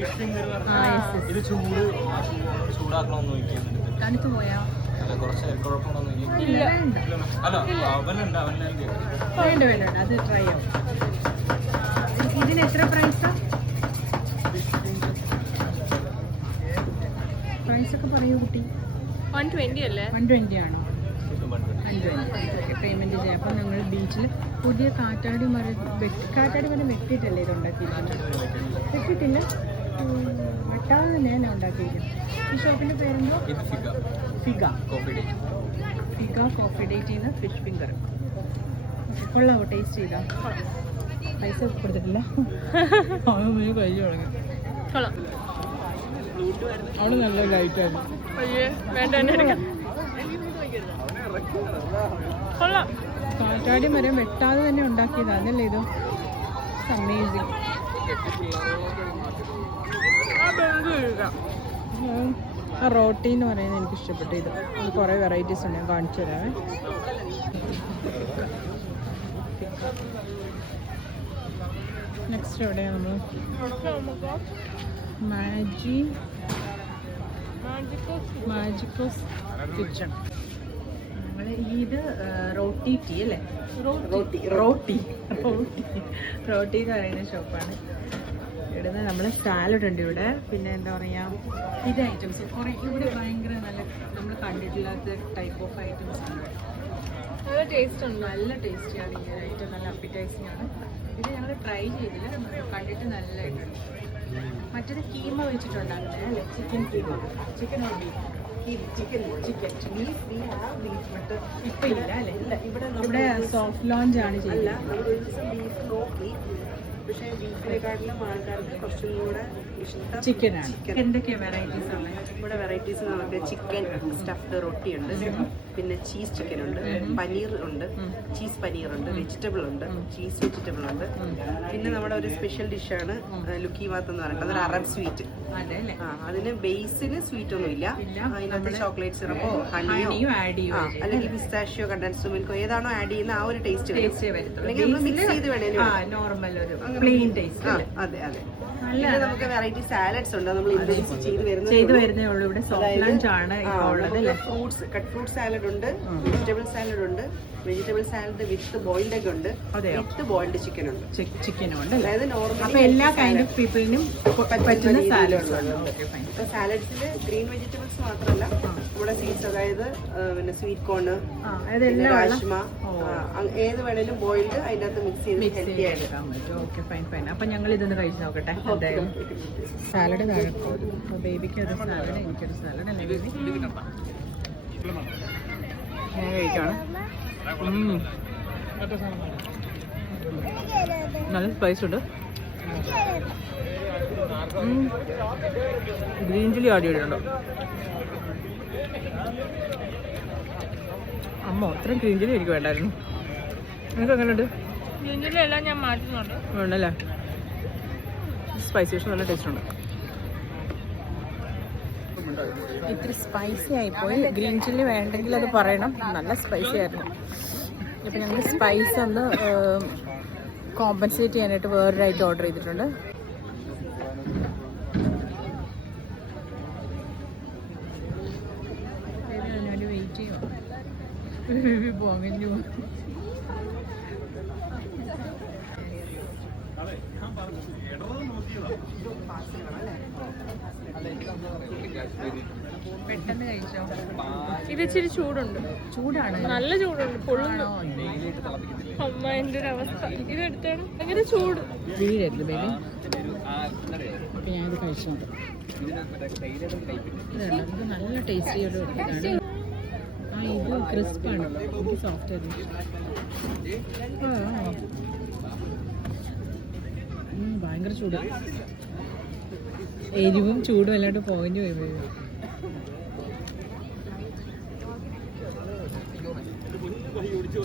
Fish finger ആ. Yes yes. ഇത് ചൂട് ചൂടാക്കണമെന്ന് നോക്കിയാണ് തണുത്ത് പോയാ? അല്ല കുറച്ച് കുഴപ്പമുണ്ടോ വേണ്ട അല്ല അവനുണ്ട് അവനുണ്ട് വേണ്ട വേണ്ട വേണ്ട. അത് ട്രൈ ആവും ഇതിന് എത്ര പ്രൈസാ പ്രൈസ് ഒക്കെ പറയൂ കുട്ടി. വൺ ട്വന്റി അല്ലേ? വൺ ട്വന്റി ആണോ? പേയ്മെന്റ് ട്വന്റി ചെയ്യാം. അപ്പം ഞങ്ങൾ ബീച്ചിൽ പുതിയ കാറ്റാടി മരം വെട്ടി കാറ്റാടി മരം വെട്ടിയിട്ടല്ലേ ഇത് ഉണ്ടാക്കിയിരിക്കുന്നത് വെട്ടിയിട്ടില്ല. ഉം, വെട്ടാതെ ഞാൻ ഉണ്ടാക്കിയിരിക്കുന്നത്. ഈ ഷോപ്പിന്റെ പേരെന്തോ? ഫിഗ. ഫിഗ. കോഫി ഡേ ഫിഗ കോഫി ഡേറ്റ് ചെയ്യുന്ന ഫിഷ് ഫിംഗർ. കൊള്ളാവോ ടേസ്റ്റ് ചെയ്താ? പൈസ കൊടുത്തിട്ടില്ല. അവന് തുടങ്ങി. അവിടെ നല്ല കൊള്ളാം. കാറ്റാടി മരം വെട്ടാതെ തന്നെ ഉണ്ടാക്കിയതാണല്ലേ ഇത്? അമേസിങ് ആ റോട്ടി എന്ന് പറയുന്നത് എനിക്ക് ഇഷ്ടപ്പെട്ടു. ഇത് കുറെ കുറേ വെറൈറ്റീസ് ഉണ്ട്. ഞാൻ കാണിച്ചു തരാമേ നെക്സ്റ്റ് എവിടെയാണ് നമ്മൾ മാജി മാജിക്കോസ് കിച്ചൺ ഇത് റോട്ടി ടീ അല്ലേ? റോട്ടി. റോട്ടി റോട്ടി. റോട്ടി. എന്ന് പറയുന്ന ഷോപ്പാണ് ഇവിടുന്ന് നമ്മൾ സാലഡ് ഉണ്ട് ഇവിടെ. പിന്നെ എന്താ പറയുക ഇത് ഐറ്റംസ് കുറേ ഇവിടെ ഭയങ്കര നല്ല നമ്മൾ കണ്ടിട്ടില്ലാത്ത ടൈപ്പ് ഓഫ് ഐറ്റംസ് ആണ്. നല്ല ടേസ്റ്റ് ഉണ്ട്. നല്ല ടേസ്റ്റിയാണ് ഈ ഒരു ഐറ്റം നല്ല അപ്പിറ്റൈസിങ് ആണ്. ഇത് ഞങ്ങൾ ട്രൈ ചെയ്തില്ല. കണ്ടിട്ട് നല്ലതായിട്ടുണ്ട് മറ്റേത് കീമ വെച്ചിട്ടുണ്ടാകുന്നത് അല്ലേ? Chicken keema. Chicken or beef chicken chicken ഇപ്പൊ ഇല്ല അല്ലേ? ഇവിടെ നമ്മുടെ സോഫ്റ്റ് ലോഞ്ച് ആണ് ചെയ്യുന്നത്. നമ്മൾ ഒരു ദിവസം ബീഫ് നോക്കി പക്ഷേ ബീഫിനെക്കാട്ടിലും ആൾക്കാർക്ക് കുറച്ചും കൂടെ ഇഷ്ടം ചിക്കൻ. ആണ് എന്തൊക്കെയാ വെറൈറ്റീസ് ഉള്ളത്? ഇവിടെ വെറൈറ്റീസ് നമുക്ക് ചിക്കൻ സ്റ്റഫ്ഡ് റൊട്ടി ഉണ്ട് പിന്നെ ചീസ് ചിക്കൻ ഉണ്ട്. പനീർ ഉണ്ട്. ചീസ് പനീർ ഉണ്ട്. വെജിറ്റബിൾ ഉണ്ട്. ചീസ് വെജിറ്റബിൾ ഉണ്ട്. പിന്നെ നമ്മുടെ ഒരു സ്പെഷ്യൽ ഡിഷാണ് ലുക്കി വാത്ത് എന്ന് പറയുന്നത്. അതൊരു അറബ് സ്വീറ്റ് ആ അതിന് ബേസിന് സ്വീറ്റ് ഒന്നും ഇല്ല. അതിനകത്ത് ചോക്ലേറ്റ് സിറപ്പോ ഹണിയോ ഹണിയും ആഡ് ചെയ്യും. അല്ലെങ്കിൽ പിസ്താഷ്യോ കണ്ടൻസ് മിൽക്കോ ഏതാണോ ആഡ് ചെയ്യുന്ന ആ ഒരു ടേസ്റ്റ് വരും. വരത്തുള്ളൂ. അല്ലെങ്കിൽ നമ്മൾ മിക്സ് ചെയ്ത് വേണേലും ആ നോർമൽ ഒരു പ്ലെയിൻ ടേസ്റ്റ് അതെ അതെ. പിന്നെ നമുക്ക് വെറൈറ്റി സാലഡ്സ് ഉണ്ട്. നമ്മൾ ഇൻട്രൊഡ്യൂസ് ചെയ്ത് വരുന്നത് ചെയ്തു വരുന്നേ ഉള്ളൂ. ഇവിടെ സോഫ്റ്റ് ലഞ്ച് ആണ് ഉള്ളത് ഫ്രൂട്ട്സ് കട്ട് ഫ്രൂട്ട് സാലഡ് ഉണ്ട് വെജിറ്റബിൾ സാലഡ് ഉണ്ട്. Vegetable salad with boiled egg ഉണ്ട്. വിത്ത് ബോയിൽഡ് ചിക്കൻ ഉണ്ട്. ചിക്കനും ഉണ്ട് അതായത് നോർമൽ അപ്പൊ എല്ലാ കൈൻഡ് ഓഫ് പീപ്പിളിനും പറ്റുന്ന സാലഡ്സ് ഉണ്ട്. ഇപ്പൊ സാലഡ്സിൽ ഗ്രീൻ വെജിറ്റബിൾസ് മാത്രമല്ല നമ്മുടെ സീഡ്സ് അതായത് പിന്നെ സ്വീറ്റ് കോൺ രാജ്മ ഏത് വേണേലും ബോയിൽഡ് അതിന്റെ അകത്ത് മിക്സ് ചെയ്ത് ഹെൽത്തി ആയിട്ട് ഓക്കെ ഫൈൻ ഫൈൻ അപ്പൊ ഞങ്ങൾ ഇതൊന്ന് കഴിച്ചു നോക്കട്ടെ. എന്തായാലും സാലഡ് താഴെ അപ്പൊ ബേബിക്ക് ഒരു സാലഡ് എനിക്കൊരു സാലഡ് അല്ലേ ബേബി? ഞാൻ കഴിക്കാണ്. ഉം. നല്ല സ്പൈസ് ഉണ്ട്. ഗ്രീൻ ചില്ലി ആഡ് ചെയ്തിട്ടുണ്ടോ? അമ്മ അത്രയും ഗ്രീൻ ചില്ലി എനിക്ക് വേണ്ടായിരുന്നു. നിങ്ങൾക്ക് എങ്ങനെയുണ്ട്? ജിഞ്ചിലെല്ലാം ഞാൻ മാറ്റുന്നുണ്ട്. വേണ്ടല്ലേ? സ്പൈസി പക്ഷെ നല്ല ടേസ്റ്റ് ഉണ്ട്. ഇത്തിരി സ്പൈസി ആയിപ്പോയി. ഗ്രീൻ ചില്ലി വേണ്ടെങ്കിൽ അത് പറയണം. നല്ല സ്പൈസി ആയിരുന്നു. അപ്പൊ ഞങ്ങൾ സ്പൈസ് ഒന്ന് കോമ്പൻസേറ്റ് ചെയ്യാനായിട്ട് വേറൊരു ഐറ്റം ഓർഡർ ചെയ്തിട്ടുണ്ട്. വെയിറ്റ് ചെയ്യുമോ പോകഞ്ഞു പെട്ടെന്ന് കഴിച്ചോ? ഇത് ഇച്ചിരി ചൂടുണ്ട്. ചൂടാണ്. നല്ല ചൂടുണ്ട്. പൊള്ളുന്നു. അമ്മ എന്റെ ഒരു അവസ്ഥ. ഇത് എടുത്താണ് ഭയങ്കര ചൂട്. വീഴരുത് ബേബി അപ്പൊ ഞാനിത് കഴിച്ചോണ്ട് ഇത് നല്ല ടേസ്റ്റി ഒരു ഇതാണ് ആ ഇത് ക്രിസ്പാണ് സോഫ്റ്റ് ആയിരുന്നു ഭയങ്കര ചൂട്. എരിവും ചൂടും അല്ലാണ്ട് പോയിന്റ് പോയി പോയി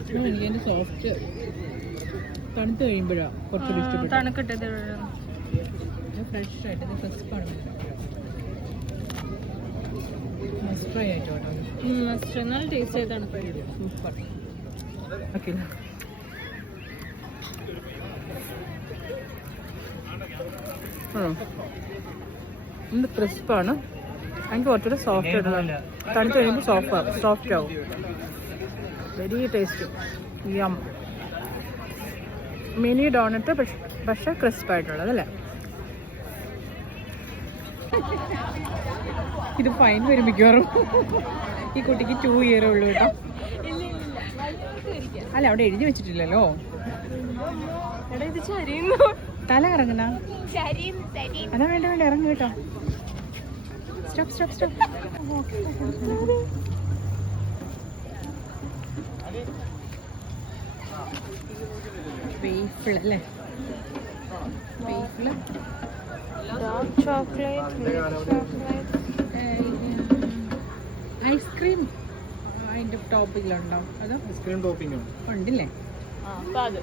എനിക്ക് എനിക്കതിന്റെ സോഫ്റ്റ് തണുത്ത് കഴിയുമ്പോഴാണ് കുറച്ച് ഇഷ്ടപ്പെട്ടു തണുക്കട്ടെ ഫ്രഷ് ആയിട്ട് ഇത് ക്രിസ്പാണ് മസ്റ്റ് ഫ്രൈ ആയിട്ട് കേട്ടോ മസ്റ്റ് നല്ല ടേസ്റ്റ് ആയി തണുപ്പ് സൂപ്പർ ഓക്കെ ഇത് ക്രിസ്പാണ്? എനിക്ക് കുറച്ചുകൂടെ സോഫ്റ്റ് ആയിട്ടുള്ള തണുത്ത് കഴിയുമ്പോൾ സോഫ്റ്റ് സോഫ്റ്റ് ആവും. Very taste yum mini doughnut പക്ഷെ ക്രിസ്പ് ആയിട്ടുള്ളത് അല്ലേ? ഇത് ഫൈൻ വരും മിക്കവാറും. ഈ കുട്ടിക്ക് ടു ഇയർ ഉള്ളൂ കേട്ടോ. അല്ല അവിടെ എഴുതി വെച്ചിട്ടില്ലല്ലോ. എടാ ഇത് ചരിയുന്നു. തല ചരിയുന്നു അതാ വേണ്ട വേണ്ട ഇറങ്ങി കേട്ടോ. സ്റ്റോപ്പ് സ്റ്റോപ്പ് സ്റ്റോപ്പ് വേഫിൾ അല്ലേ? Waffle dark chocolate chocolate ice cream അതിന്റെ ടോപ്പിക്കിലുണ്ടോ? അതോ ഐസ്ക്രീം ടോപ്പിംഗ് ഉണ്ടല്ലേ? ആ അപ്പൊ അത്.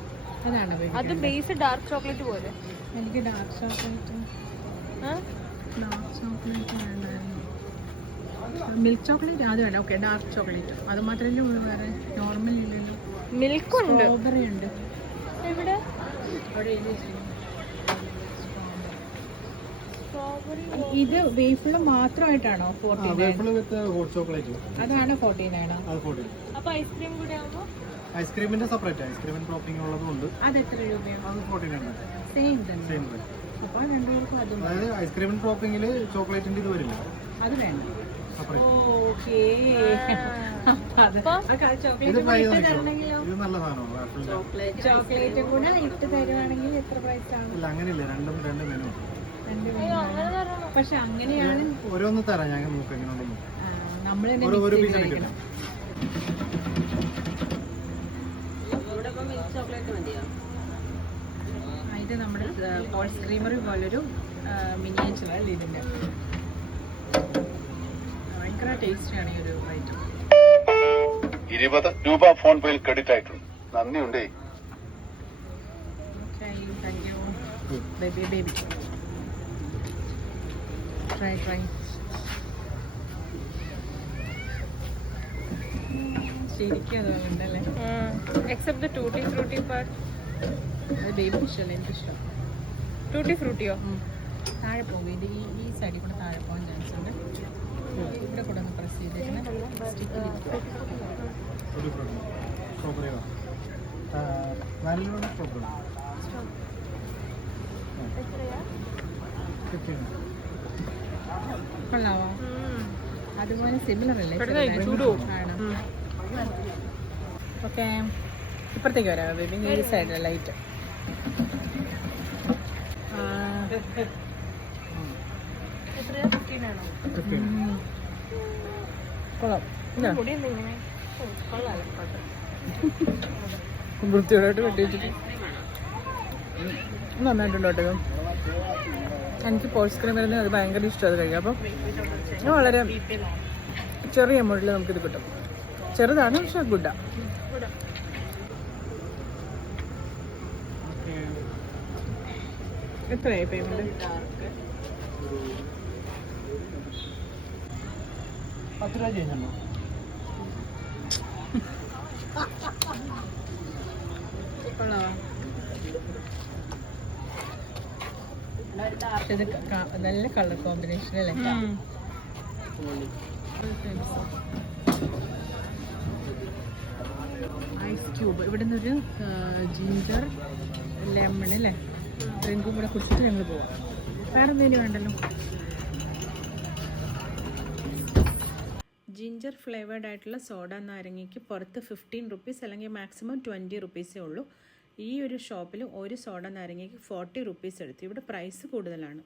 അത് ബേസ് ഡാർക്ക് ചോക്ലേറ്റ് പോലെ. എനിക്ക് ഡാർക്ക് ചോക്ലേറ്റ്? ഡാർക്ക് ചോക്ലേറ്റ് വേണ്ടായിരുന്നു. മിൽക്ക് ചോക്ലേറ്റ് അത് വേണ്ട ഓക്കെ ഡാർക്ക് ചോക്ലേറ്റ് അത് മാത്രമല്ലേ ഉള്ളൂ വേറെ നോർമൽ ഇല്ലല്ലോ. മിൽക്ക് ഉണ്ട്. സ്ട്രോബെറി ഉണ്ട്. എവിടെ? അവിടെ ഇത് waffle മാത്രമായിട്ടാണോ forty nine with hot chocolate അതാണ് ഫോർട്ടി അപ്പൊ ഐസ്ക്രീം കൂടെ ആവുമ്പോ? ഐസ്ക്രീമിന്റെ സെപ്പറേറ്റ് ഐസ്ക്രീമിന് ടോപ്പിംഗ് ഉള്ളതുകൊണ്ട് അത് എത്ര രൂപയാണ് അത് ഫോർട്ടി ആണ്. സെയിം തന്നെ. സെയിം അപ്പോൾ രണ്ടുപേർക്കും അതും അതായത് ഐസ്ക്രീമിന് ടോപ്പിംഗിൽ ചോക്ലേറ്റിന്റെ ഇത് വരില്ല. അത് വേണ്ട സെപ്പറേറ്റ് ഓക്കേ. അത് അപ്പൊ? ഇത് ചോക്ലേറ്റ് കൂടെ ഇട്ട് തരുവാണെങ്കിൽ എത്ര പ്രൈസ് ആണ്? ഇല്ല അങ്ങനെയില്ല. രണ്ടും രണ്ട് മെനു രണ്ട് അയ്യോ അങ്ങനെ തരണം പക്ഷെ അങ്ങനെയാണ് ഓരോന്ന് തരാം ഞാൻ നോക്കാം നമ്മൾ ഇത് നമ്മുടെ പോൾസ് ക്രീമറി പോലൊരു മിനിയേച്ചർ അല്ല ഇതിന്റെ ഭയങ്കര ടേസ്റ്റിയാണ് ഈ ഒരു ഐറ്റം ഇരുപത് രൂപ ഫോൺ പേയിൽ ക്രെഡിറ്റ് ആയിട്ടുണ്ട്. നന്ദിയുണ്ടേ. താങ്ക് യു ബേബി Baby, അത് ഉണ്ടല്ലേ except the tutti frutti part അത് ബേബി ഇഷ്ടമല്ല എനിക്കിഷ്ടം ടൂട്ടി ഫ്രൂട്ടിയോ താഴെ പോകും ഇത് ഈ ഈ സൈഡിൽ കൂടെ താഴെ പോകാൻ ചാൻസ് ഉണ്ട്. ഇവിടെ കൂടെ ഒന്ന് പ്രസ് നല്ലോണം സ്ട്രോബെറി കൊള്ളാവോ? അതുപോലെ സിമിലർ അല്ലേ? ഓക്കെ. ഇപ്പുറത്തേക്ക് ബേബി? ഈ സൈഡിലെ ലൈറ്റ് കൊള്ളാം. വൃത്തിയോടായിട്ട് വെട്ടി വെച്ചിട്ട്. നന്നായിട്ടുണ്ട് കേട്ടോ എനിക്ക് പോസ്റ്റ് ക്രീം വരുന്നത് അത് ഭയങ്കര ഇഷ്ടം അത് കഴിക്കാം അപ്പം വളരെ ചെറിയ എമൗണ്ടിൽ നമുക്കിത് കിട്ടും. ചെറുതാണ് പക്ഷെ ഗുഡാണ് എത്രയായി പേയ്മെന്റ് പത്ത് രൂപ ചെയ്യുന്നുണ്ടോ കൊള്ളാമോ പക്ഷെ ഇത് നല്ല കളർ കോമ്പിനേഷൻ അല്ലേ? ഐസ് ക്യൂബ് ഇവിടെ നിന്നൊരു ജിഞ്ചർ ലെമൺ അല്ലേ? ഡ്രിങ്കും കൂടെ കുടിച്ചിട്ട് ഞങ്ങൾ പോവാം. വേറെ എന്തെങ്കിലും വേണ്ടല്ലോ? ജിഞ്ചർ ഫ്ലേവേർഡ് ആയിട്ടുള്ള സോഡ നാരങ്ങയ്ക്ക് പുറത്ത് ഫിഫ്റ്റീൻ റുപ്പീസ് അല്ലെങ്കിൽ മാക്സിമം ട്വന്റി റുപ്പീസേ ഉള്ളൂ. ഈ ഒരു ഷോപ്പിൽ ഒരു സോഡ നാരങ്ങയ്ക്ക് ഫോർട്ടി റുപ്പീസ് എടുത്തു. ഇവിടെ പ്രൈസ് കൂടുതലാണ്.